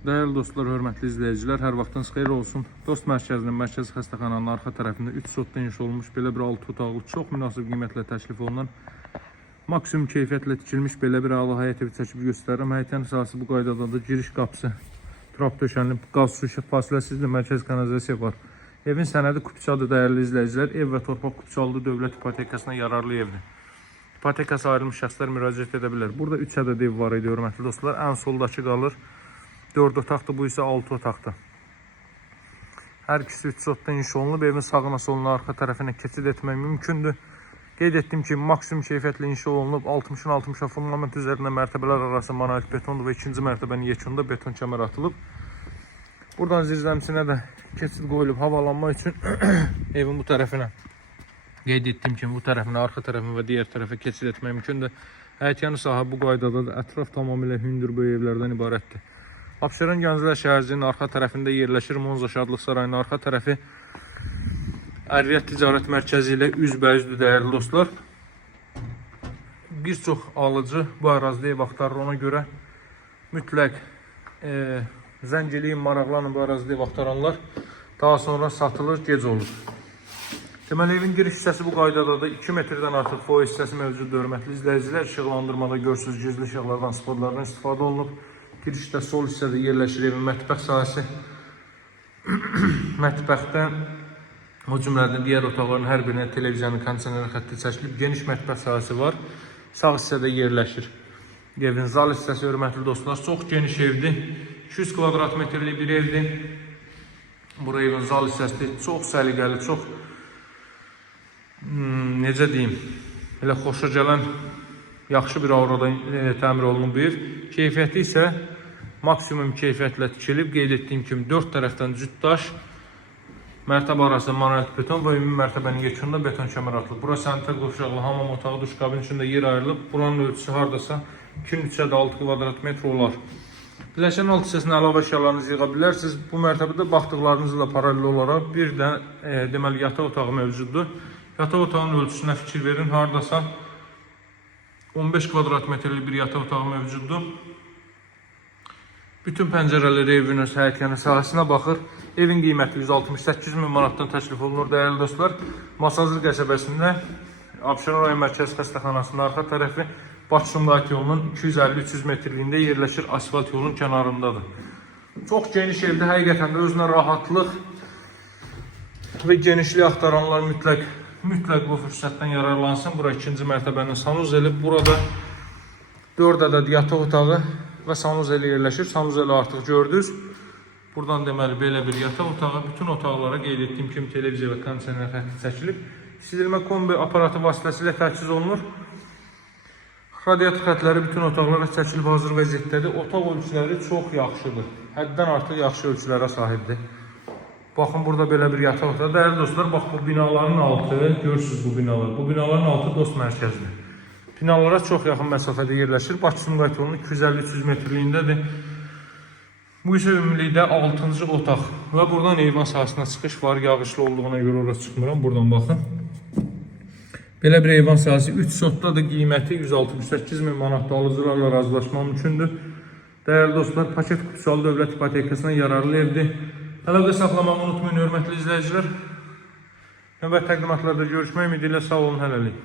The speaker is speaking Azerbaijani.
Değerli dostlar, hörmətli izləyicilər, hər vaxtınız xeyir olsun. Dost mərkəzinin mərkəzi xəstəxananın arxa tərəfində 3 sotda inşa olmuş belə bir 6 otaqlı, çox münasib qiymətlə təklif olunan, maksimum keyfiyyətlə tikilmiş belə bir əla həyət evi çəkib göstərirəm. Həyətin sahəsi bu qaydada da giriş qapısı, trap döşənli, qaz su işıq fasiləsizli mərkəzi kanalizasiya var. Evin sənədi kupçadır değerli izləyicilər. Ev və torpaq kupçalıdır, dövlət ipotekasına yararlı evdir. İpotekası ayrılmış şəxslər müraciət edə bilər. Burada 3 ədəd ev var idi, hörmətli dostlar. Ən soldakı qalır 4 otaqdır, bu isə 6 otaqdır. Hər ikisi 3 sotda inşa olunub. Evin sağına soluna arxa tərəfinə keçid etmək mümkündür. Qeyd etdim ki, maksimum keyfiyyətlə inşa olunub. 60-ın 60-a fundament üzərində mərtəbələr arası monolit betondur və ikinci mərtəbənin yekunda beton kəmər atılıb. Buradan zirzəmisinə də keçid qoyulub havalanma üçün evin bu tərəfinə. Qeyd etdim ki, bu tərəfinə, arxa tərəfinə və digər tərəfə keçid etmək mümkündür. Həyətyanı sahə bu qaydada da ətraf tamamilə hündürboy evlərdən ibarətdir. Abşeron Gənclər şəhərcinin arxa tərəfində yerləşir. Monza Şadlıq Sarayının arxa tərəfi Ərriyyət Ticarət Mərkəzi ilə üzbəüzdür dəyərli dostlar. Bir çox alıcı bu ərazidə ev axtarır, ona görə mütləq zəng eləyin, maraqlanın bu ərazidə ev axtaranlar. Daha sonra satılır, gec olur. Deməli, evin giriş hissəsi bu qaydadadır. 2 metrdən artıq foy hissəsi mövcuddur, hörmətli izləyicilər. İşıqlandırmada görürsünüz, gizli işıqlardan, spotlardan istifadə olunub. Girişdə sol hissədə yerləşir evin mətbəx sahəsi. Mətbəxdə o cümlədən digər otaqların hər birinə televiziyanın kondisioner xətti çəkilib. Geniş mətbəx sahəsi var. Sağ hissədə yerləşir evin zal hissəsi, hörmətli dostlar. Çox geniş evdir. 200 kvadrat metrlik bir evdir. Bura evin zal hissəsi çox səliqəli, çox necə deyim, elə xoşa gələn, yaxşı bir aurada təmir olunub bir ev. Keyfiyyəti isə maksimum keyfiyyətlə tikilib. Qeyd etdiyim kimi 4 tərəfdən cüt daş, mərtəbə arası monolit beton və ümumi mərtəbənin yekunda beton kəmər atılıb. Bura sanitar qovşaqlı hamam otağı, duş kabin içində yer ayrılıb. Buranın ölçüsü hardasa 2-3-6 kvadrat metr olar. Biləşən alt hissəsinə əlavə əşyalarınızı yığa bilərsiniz. Bu mərtəbədə baxdıqlarınızla paralel olaraq bir də deməli yataq otağı mövcuddur. Yataq otağının ölçüsünə fikir verin. Hardasa 15 kvadrat metrlik bir yataq otağı mövcuddur. Bütün pəncərələri evin öz həyətyanı sahəsinə baxır. Evin qiyməti 168 min manatdan təklif olunur dəyərli dostlar. Masazır qəsəbəsində Abşeron rayon mərkəzi xəstəxanasının arxa tərəfi Bakı-Sumqayıt yolunun 250-300 metrliyində yerləşir, asfalt yolun kənarındadır. Çox geniş evdə həqiqətən də özünə rahatlıq və genişlik axtaranlar mütləq bu fürsətdən yararlansın. Bura ikinci mərtəbənin sanuzeli. Burada 4 ədəd yataq otağı və sanuzeli yerləşir. Sanuzeli artıq gördünüz. Buradan deməli belə bir yataq otağı. Bütün otaqlara qeyd etdiyim kimi televiziya və kondisioner xətti çəkilib. Sizilmə kombi aparatı vasitəsilə təchiz olunur. Radiator xətləri bütün otaqlara çəkilib hazır vəziyyətdədir. Otaq ölçüləri çox yaxşıdır. Həddən artıq yaxşı ölçülərə sahibdir. Baxın, burada belə bir yataq otağı. Dəyərli dostlar, bax bu binaların altı, görürsünüz bu binalar. Bu binaların altı dost mərkəzidir. Binalara çox yaxın məsafədə yerləşir. Bakı-Sumqayıt yolunun 250-300 metrliyindədir. Bu isə ümumilikdə 6-cı otaq. Və buradan eyvan sahəsinə çıxış var. Yağışlı olduğuna görə oraya çıxmıram. Buradan baxın. Belə bir eyvan sahəsi 3 sotdadır. Qiyməti 168 min manatda alıcılarla razılaşma mümkündür. Dəyərli dostlar, paket kupçalı dövlət ipotekasına yararlı evdir. Əlaqə saxlamağı unutmayın, hörmətli izləyicilər. Növbəti təqdimatlarda görüşmək ümidi ilə sağ olun, hələlik.